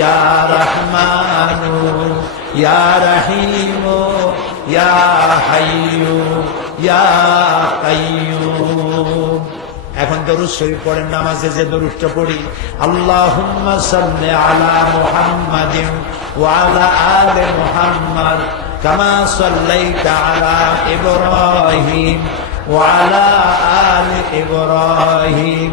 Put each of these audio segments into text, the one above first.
ইয়া রহমানু ইয়া রহিমু ইয়া হাইয়ু ইয়া কাইয়ুম এখন দরুদ শরীফ পড়েন, নামাজে যে দরুদটা পড়ি, আল্লাহুম্মা সাল্লি আলা মুহাম্মাদিন ওয়া আলা আলে মুহাম্মাদ কামা সাল্লাইতা আলা ইব্রাহিম ওয়া আলা আলে ইব্রাহিম।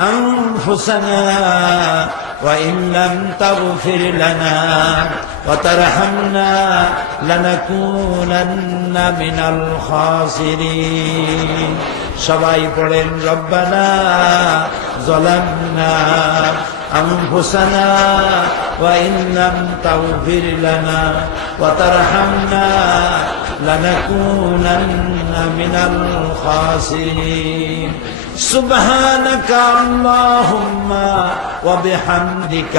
أنفسنا وإن لم تغفر لنا وترحمنا لنكونن من الخاسرين সবাই পড়েন রব্বানা ظلمنا أنفسنا وإن لم تغفر لنا وترحمنا لنكونن من الخاسرين سبحانك اللهم وبحمدك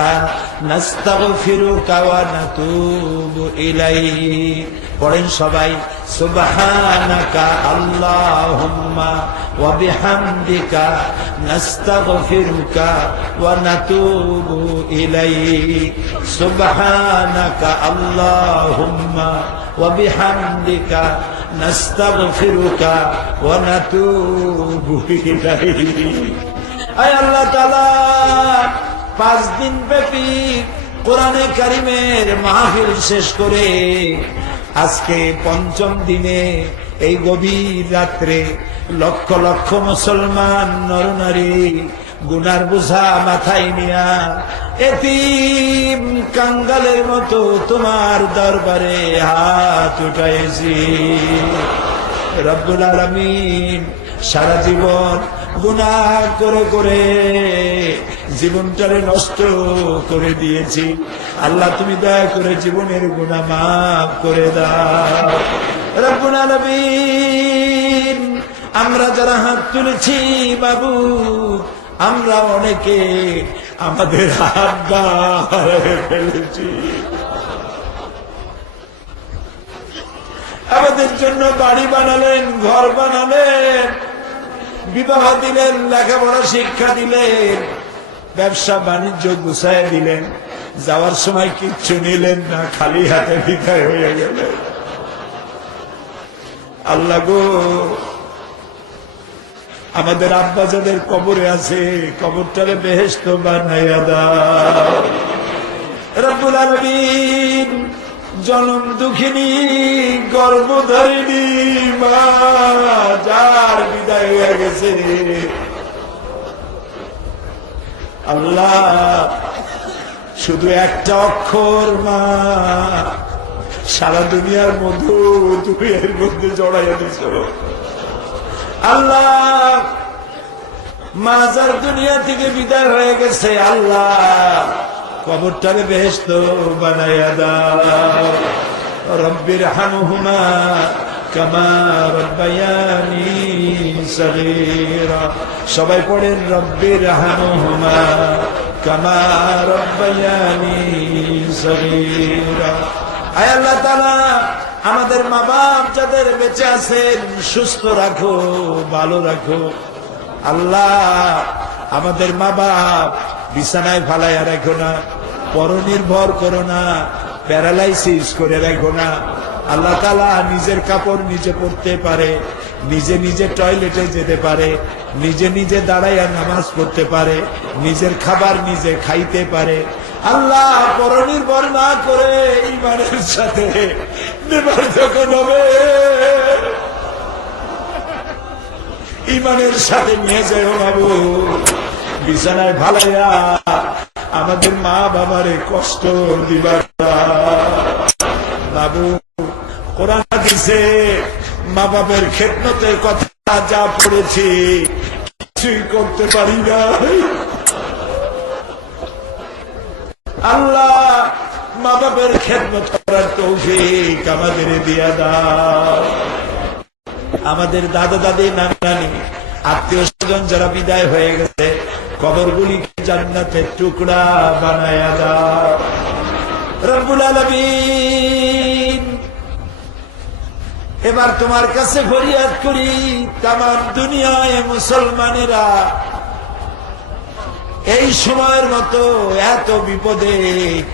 نستغفرك ونتوب إليك পড়েন সবাই সুবহানাকা আল্লাহুম্মা ওয়া বিহামদিকা নাস্তাগফিরুকা ওয়া নাতুবু ইলাইক সুবহানাকা আল্লাহুম্মা ওয়া বিহামদিকা আল্লাহ পাঁচ দিন ব্যাপী কোরআনে কারিমের মাহফিল শেষ করে আজকে পঞ্চম দিনে এই গভীর রাত্রে লক্ষ লক্ষ মুসলমান নরনারী গুনার বোঝা মাথায় নিয়া এতিম কাঙ্গালের মতো তোমার দরবারে হাত উঠাইছি। রব্বুল আলমিন সারা জীবন গুণা করে করে জীবনটারে নষ্ট করে দিয়েছি। আল্লাহ, তুমি দয়া করে জীবনের গুণা মাফ করে দাও। রব্বুল আলামিন, আমরা যারা হাত তুলেছি বাবু আমরা অনেকে আমাদের ফেলেছি। আমাদের জন্য বাড়ি বানালেন, ঘর বানালেন, বিবাহ দিলেন, লেখাপড়া শিক্ষা দিলেন, ব্যবসা বাণিজ্য গুছায় দিলেন, যাওয়ার সময় কিচ্ছু নিলেন না, খালি হাতে বিদায় হয়ে গেলেন। আল্লাহ গো আমাদের আব্বা যাদের কবরে আছে, কবরটারে বেহেস্ত বানাইয়া দাও। রব্বুল জনম দুঃখিনী, গর্ভধারিণী মা, যার বিদায় হয়ে গেছে। আল্লাহ, শুধু একটা অক্ষর মা, সারা দুনিয়ার মধু এর মধ্যে জড়াইয়া দিছ। আল্লাহ মাজার দুনিয়া থেকে বিদায় হয়ে গেছে, আল্লাহ কবরটারে বেহেস্ত বানাইয়া দাও। রব্বির হামহুমা কামা রব্বায়ানি সবাই পড়েন, রব্বির হামহুমা কামা রব্বায়ানি সগীরা। আয় আল্লাহ তাআলা আমাদের মা বাপ যাদের বেঁচে আছেন, সুস্থ রাখো, ভালো রাখো। আল্লাহ আমাদের মা বাপ বিছানায় ফালাইয়া রাখো না, পরনির্ভর করো না, প্যারালাইসিস করে রাখো না। আল্লাহ তালা নিজের কাপড় নিজে পরতে পারে, নিজে নিজে টয়লেটে যেতে পারে, নিজে নিজে দাঁড়াইয়া নামাজ পড়তে পারে, নিজের খাবার নিজে খাইতে পারে। আল্লাহ পরনির্ভর না করে ইমানের সাথে যখন হবে। ইমানের সাথে নিয়ে যায় বাবু। বিছানায় ভালাইয়া আমাদের মা বাবারে কষ্ট দিবার। বাবু, কোরআন দিছে মা বাবার খেদমতের কথা যা পড়েছি, কিছুই করতে পারি না আল্লাহ মা বাবার খেদমত করার তৌফিক আমাদের দিয়া দাও। আমাদের দাদা, দাদি নানা আত্মীয় স্বজন যারা বিদায় হয়ে গেছে, কবরগুলিকে জান্নাতের টুকরা বানায়া দাও। রব্বুল এবার তোমার কাছে ফরিয়াদ করি তাম দুনিয়ায় মুসলমানেরা এই সময়ের মতো এত বিপদে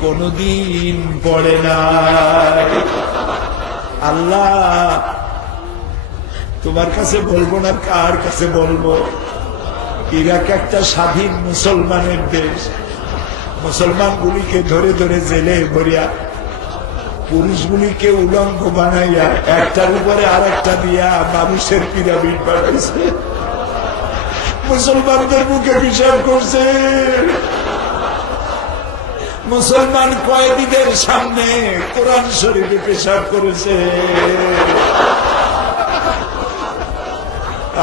কোনদিন পড়ে না। আল্লাহ, তোমার কাছে বলব না, কার কাছে বলব? ইরাক একটা স্বাধীন মুসলমানের দেশ। মুসলমানগুলিকে ধরে ধরে জেলে ভরিয়া, পুরুষগুলিকে উলঙ্গ বানাইয়া, একটার উপরে আর একটা দিয়া মানুষের পিরামিড বানাইছে। মুসলমানদের মুখে হিসাব করছে। মুসলমান কয়েদিদের সামনে কোরআন শরীফে পেশাব করেছে।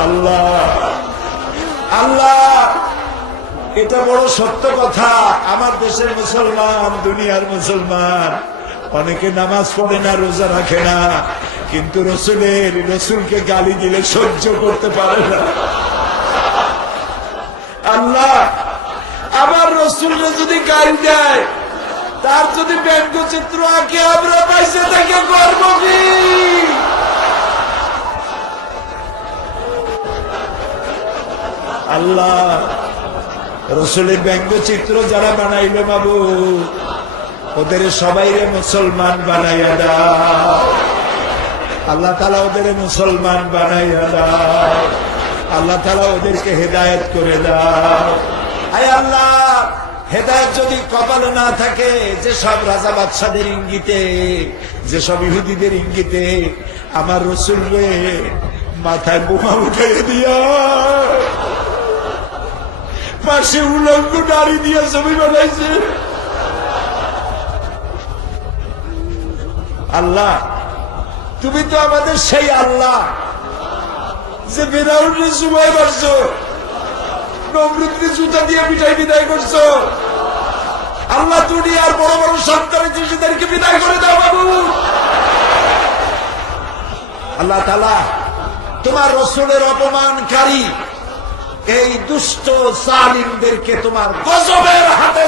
আল্লাহ আল্লাহ, এটা বড় সত্য কথা। আমার দেশের মুসলমান, দুনিয়ার মুসলমান, অনেকে নামাজ পড়ে না, রোজা রাখে না, কিন্তু রসুলের, রসুলকে গালি দিলে সহ্য করতে পারে না। আল্লাহ আবার রসুলরা যদি গালি দেয়, তার যদি ব্যঙ্গচিত্র আঁকে, আমরা পাইছে তাকে করব কি? আল্লাহ রসুলের ব্যঙ্গচিত্র যারা বানাইল বাবু, ওদের সবাইরে মুসলমান বানাইয়া দাও। আল্লাহ তালা ওদের মুসলমান বানাইয়া দাও। আল্লাহ তালা ওদেরকে হেদায়ত করে দাও। আয় আল্লাহ, হেদায়ত যদি কপালে না থাকে যে সব রাজা বাদশাদের ইঙ্গিতে যে সব ইহুদিদের ইঙ্গিতে, আমার রসুল মাথায় বোমা উঠে দিয়া, পাশে উলঙ্গ নারী দিয়ে ছবি বানাইছে। আল্লাহ, তুমি তো আমাদের সেই আল্লাহ। যে বেরাউন্ডে সময় করছ নমরুদ্রে জুতা দিয়ে পিঠাই বিদায় করছ। আল্লাহ আর বড় বড় সন্তানের শিশুদেরকে বিদায় করে দাও বাবু। আল্লাহ তালা তোমার রসুলের অপমানকারী এই দুষ্ট সালিমদেরকে তোমার গজবের হাতে